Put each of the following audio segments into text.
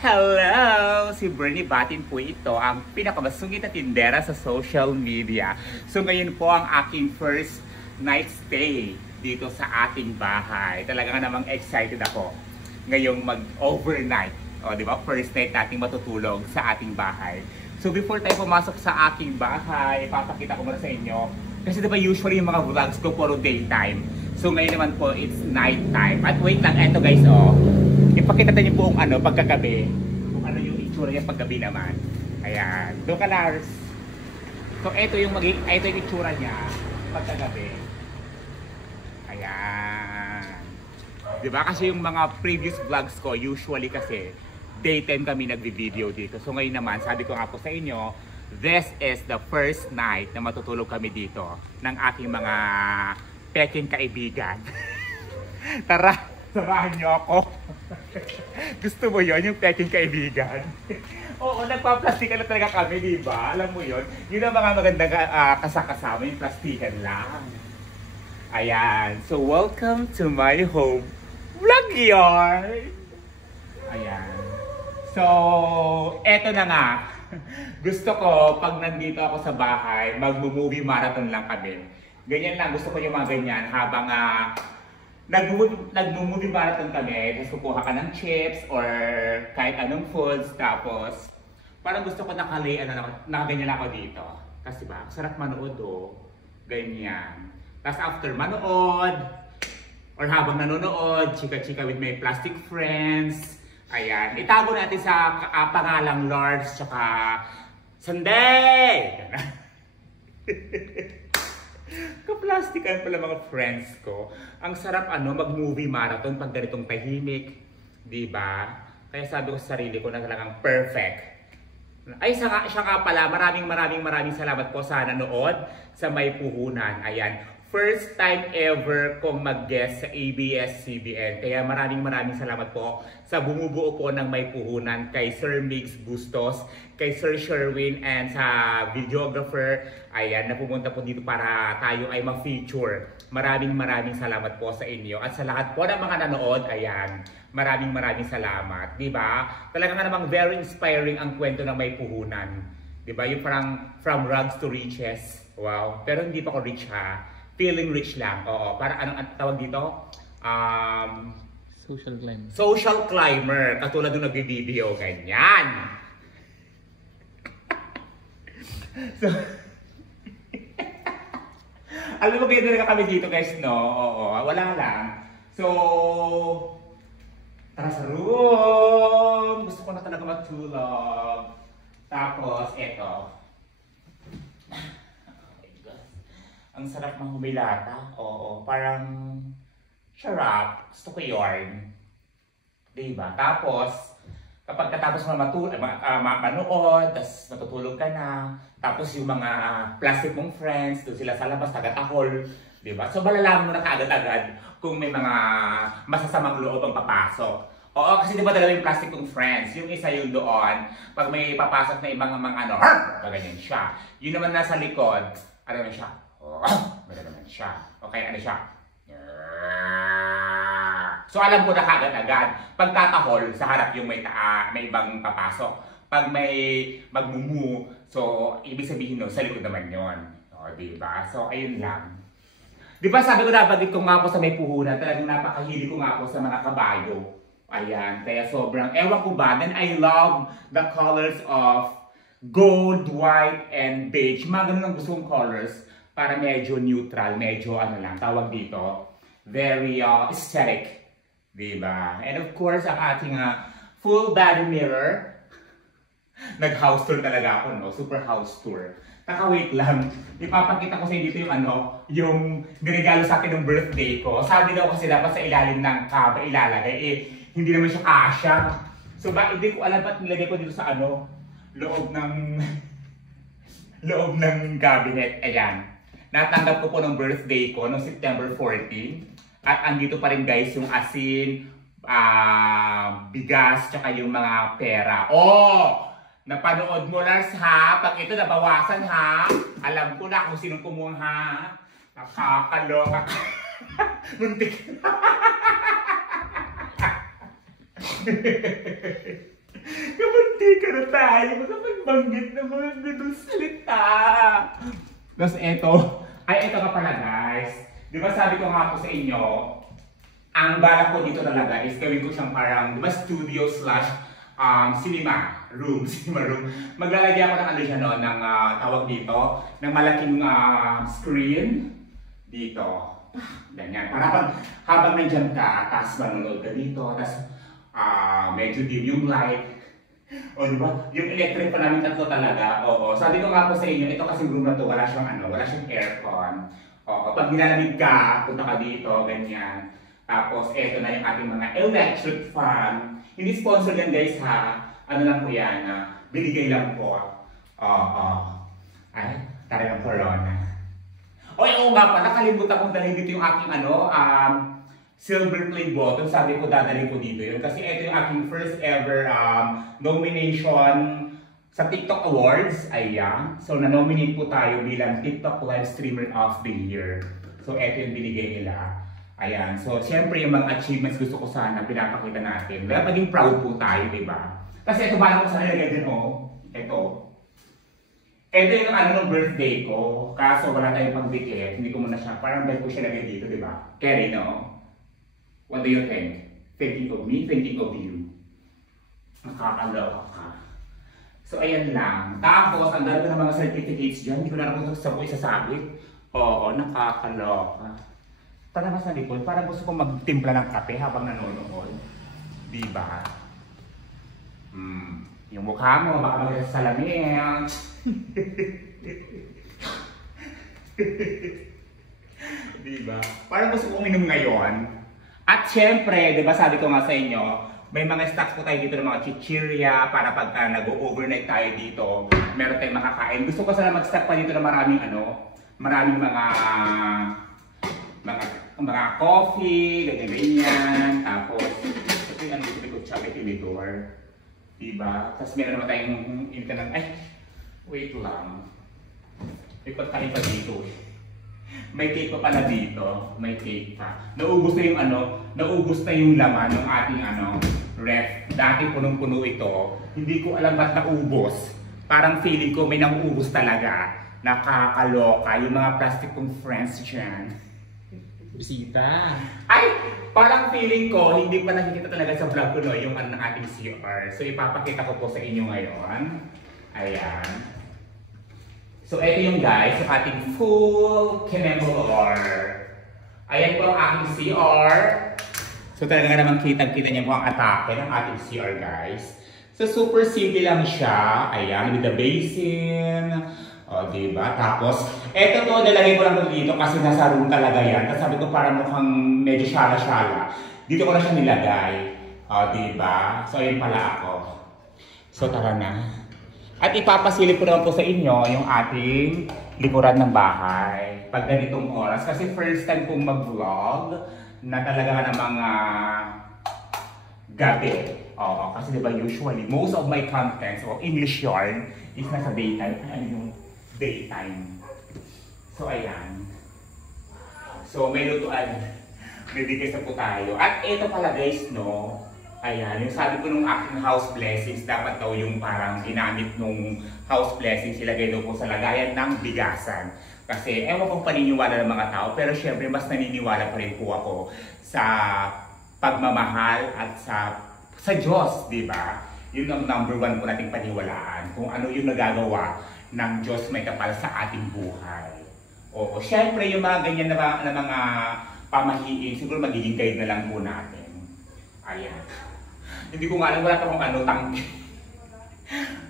Hello! Si Bernie Batin po ito, ang pinakamasungit na tindera sa social media. So ngayon po ang aking first night stay dito sa ating bahay. Talaga namang excited ako ngayong mag-overnight. O, di ba? First night nating matutulog sa ating bahay. So before tayo pumasok sa aking bahay, ipapakita ko muna sa inyo. Kasi diba usually yung mga vlogs ko puro daytime. So ngayon naman po, it's night time. At wait lang, eto guys, oh. Ipakita niyo po ang pagkagabi. Kung ano yung itsura niya paggabi naman. Ayan. Doon ka, Lars. So ito yung itsura niya pagkagabi. Ayan. Diba? Kasi yung mga previous vlogs ko, usually kasi, daytime kami nagvi-video dito. So ngayon naman, sabi ko nga po sa inyo, this is the first night na matutulog kami dito ng aking mga peking kaibigan. Tara, samahan niyo ako. Gusto mo yon yung peking kaibigan? Oo, nagpa-plastikan na talaga kami, di ba? Alam mo yon? Yun ang mga magandang kasakasama, yung plastikan lang. Ayan. So, welcome to my home vlog yard. Ayan. So, eto na nga. Gusto ko, pag nandito ako sa bahay, mag-movie marathon lang kami. Ganyan lang, gusto ko yung mga ganyan habang nag-movie marathon kami, tapos kukuha ka ng chips or kahit anong foods, tapos parang gusto ko nakaganyan ako dito. Kasi ba, sarap manood ganyan. Tapos after manood, or habang nanonood, chika-chika with my plastic friends, ayan, itago natin sa pangalang Lars, tsaka Sunday! Kaplastikan pala mga friends ko. Ang sarap mag-movie marathon pag ganitong tahimik. Diba? Kaya sabi ko sa sarili ko na talagang perfect. Ay, siya nga pala, maraming salamat po sa nanood sa May Puhunan. Ayan. First time ever kong mag-guest sa ABS-CBN. Kaya maraming salamat po sa bumubuo po ng May Puhunan kay Sir Migs Bustos, kay Sir Sherwin, and sa videographer, ayan, na pumunta po dito para tayo ay mag-feature. Maraming salamat po sa inyo. At sa lahat po ng mga nanood, ayan, maraming salamat. Diba? Talaga nga namang very inspiring ang kwento ng May Puhunan. Diba? Yung parang from rags to riches. Wow. Pero hindi pa ako rich ha. Feeling rich lang. Oo. Para anong tawag dito? Social climber. Social climber. Katulad nung nag-video. Ganyan. So, alam mo, ganyan na kami dito guys, no? Oo. Wala lang. So, tara sa room. Gusto ko na talaga matulog. Tapos, eto. Ang sarap ng humilata. Oo, parang sarap. Gusto ko yun. Diba? Tapos, kapag katapos mo manood, tapos matutulog ka na, tapos yung mga plastic mong friends, doon sila sa labas, taga-tahol. Diba? So, malalaman mo na kaagad-agad kung may mga masasamang loob ang papasok. Oo, kasi diba talaga yung plastic kong friends, yung isa yung doon, pag may papasok na ibang ganyan siya. Yun naman nasa likod, na siya? Meron naman siya. Okay, siya? So alam ko na agad-agad. Pagtatahol, sa harap yung may ibang papasok. Pag may magmumu, so ibig sabihin sa likod naman yun. O, diba? So ayun lang. Diba sabi ko nabagit ko nga po sa May Puhunan, talagang napakahili ko nga po sa mga kabayo. Ayan, kaya sobrang, ewan ko ba, then I love the colors of gold, white, and beige. Mga ganun ang gusto kong colors. Para medyo neutral, medyo tawag dito, very aesthetic. Diba? And of course, ang ating full body mirror. Nag-house tour talaga ako, no? Super house tour. Wait lang. Ipapakita ko sa inyo dito yung niregalo sa akin ng birthday ko. Sabi daw kasi dapat sa ilalim ng kaba ilalagay. Hindi naman siya kasya. So, hindi ko alam ba't nilagay ko dito sa loob ng cabinet. Ayan. Natanggap ko po ng birthday ko noong September 14. At andito pa rin guys yung asin, bigas, tsaka yung mga pera. Oh! Napanood mo Lars ha? Pag ito nabawasan ha? Alam ko na kung sinong kumuha. Nakakaloka. Muntik. ayaw mo naman banggit ng mga ganun salita. Tapos eto, eto ka pala guys. Di ba sabi ko nga po sa inyo, ang balak ko dito talaga is gawin ko siyang parang, di ba, studio slash cinema room. Maglalagay ako ng ano siya no, ng tawag dito, ng malaking screen dito. Ganyan. Para habang nandyan ka, tapos manonood ka dito, tapos medyo dim yung light. O diba? Yung electric pa namin tatlo talaga. Oo. Sabi ko nga po sa inyo, ito kasi room na to, wala siyang wala siyang aircon. Oo. Pag nilalamig ka, punta ka dito, ganyan. Tapos ito na yung ating mga electric fan. Hindi sponsor yan guys ha. Ano lang po yan, binigay lang po. Oo. Ay, talagang corona. Oo nga pala, nakalimutan kong dalhin dito yung aking silver play button. Sabi ko dadalhin ko dito yun. Kasi ito yung aking first ever nomination sa TikTok Awards. Ayan. So na-nominate po tayo bilang TikTok Live Streamer of the Year. So ito yung binigay nila. Ayan. So siyempre yung mga achievements gusto ko sana pinapakita natin. Kaya maging proud po tayo, diba? Kasi ito ba ko sana nilagay din ito. Ito yung ng birthday ko, kaso wala tayong pagdikit, hindi ko muna siya, parang dahil ko siya lagay dito, di ba? Kerry, no? What do you think? Thinking of me, thinking of you. Nakakaloka ka. So, ayan lang. Tapos, ang dami ko ng mga certificates dyan, hindi ko na kung sa buhay sasabit. Oo, nakakaloka. Tara mas na likod, parang gusto kong magtimpla ng kape habang nanonood. Di ba? Yung mukha mo, baka mag-salamin. Diba? Parang gusto kong uminom ngayon. At syempre, diba sabi ko nga sa inyo, may mga stocks po tayo dito ng mga chichirya para pagka nag-overnight tayo dito, meron tayong makakain. Gusto ko sana mag-stock pa dito ng maraming mga coffee, ganyan. Tapos, ito yung dito ko chabit inidor. Diba? Tapos meron naman tayong internet. Ay, wait lang. Ikot tayo pa dito. May cake pa pala dito. May cake pa. Naubos na yung laman ng ating ref. Dati punong-puno ito. Hindi ko alam ba't naubos. Parang feeling ko may nauubos talaga. Nakakaloka. Yung mga plastic kong friends dyan. Bisita. Ay! Parang feeling ko, hindi pa nakikita talaga sa vlog ko no, yung ng ating CR. So ipapakita ko po sa inyo ngayon. Ayan. So ito yung guys, yung ating full kinemolor. Ayan po ang aking CR. So talaga naman kitang-kita niya po ang atake ng ating CR guys. So super simple lang siya. Ayan, with the basin. O, diba? Tapos, eto to, nilagay ko lang dito kasi nasa room talaga yan. Tapos sabi ko parang mukhang medyo syala-syala. Dito ko na siya nilagay. O, diba? So, ayun pala ako. So, tara na. At ipapasilip ko naman po sa inyo yung ating likuran ng bahay. Pag ganitong oras. Kasi first time kong mag-vlog na talaga namang gabi. Oo, kasi diba usually, most of my contents o English yarn is nasa daytime. Ano yung daytime. So, ayan. So, may lutuan. May bigas na po tayo. At ito pala guys, no? Ayan, yung sabi ko nung aking house blessings, dapat daw yung parang ginamit nung house blessings, ilagay daw po sa lagayan ng bigasan. Kasi, ewan kong paniniwala ng mga tao, pero syempre, mas naniniwala pa rin po ako sa pagmamahal at sa Diyos, di ba? Yun ang number one po nating paniwalaan. Kung ano yung nagagawa ng Diyos may kapal sa ating buhay. Oo, syempre yung mga ganyan na mga pamahiin, siguro magiging guide na lang po natin. Ayan. Hindi ko nga alam, wala pa akong tangke.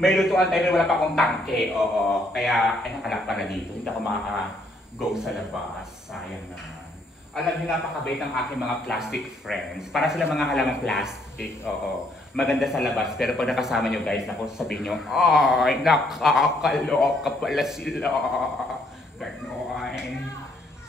May lutuan tayo, wala pa akong tangke. Oo, kaya ay nakalak pa na dito. Hindi ako makaka-go sa labas. Sayang naman. Alam niyo, napakabait ang aking mga plastic friends. Para sila mga halaman plastic. Oo. Maganda sa labas, pero pag nakasama nyo guys, naku, sabihin nyo, ay, nakakaloka pala sila. Ganon.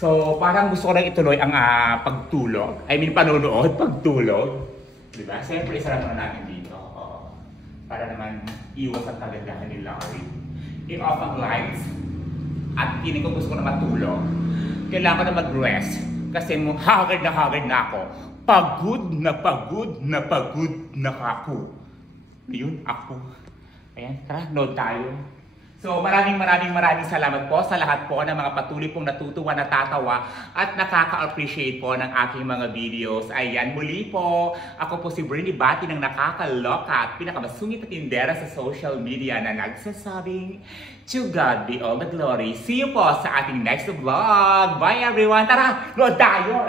So, parang gusto ko na ituloy ang pagtulog. I mean, panonood, pagtulog. Diba? Siyempre, isarap na natin dito. Para naman iwas ang kagandahan ni Larry. I-off ang lights. At hindi ko gusto ko na matulog. Kailangan ko na mag-rest. Kasi haggard na ako. Pagod na ako. Yun, ako. Ayan, tara, load tayo. So maraming salamat po sa lahat po ng mga patuloy pong natutuwa, natatawa at nakaka-appreciate po ng aking mga videos. Ayan, muli po, ako po si Bernie Bati ng nakakaloka at pinakamasungit at tindera sa social media na nagsasabing, to God be all the glory. See you po sa ating next vlog. Bye everyone! Tara, load tayo!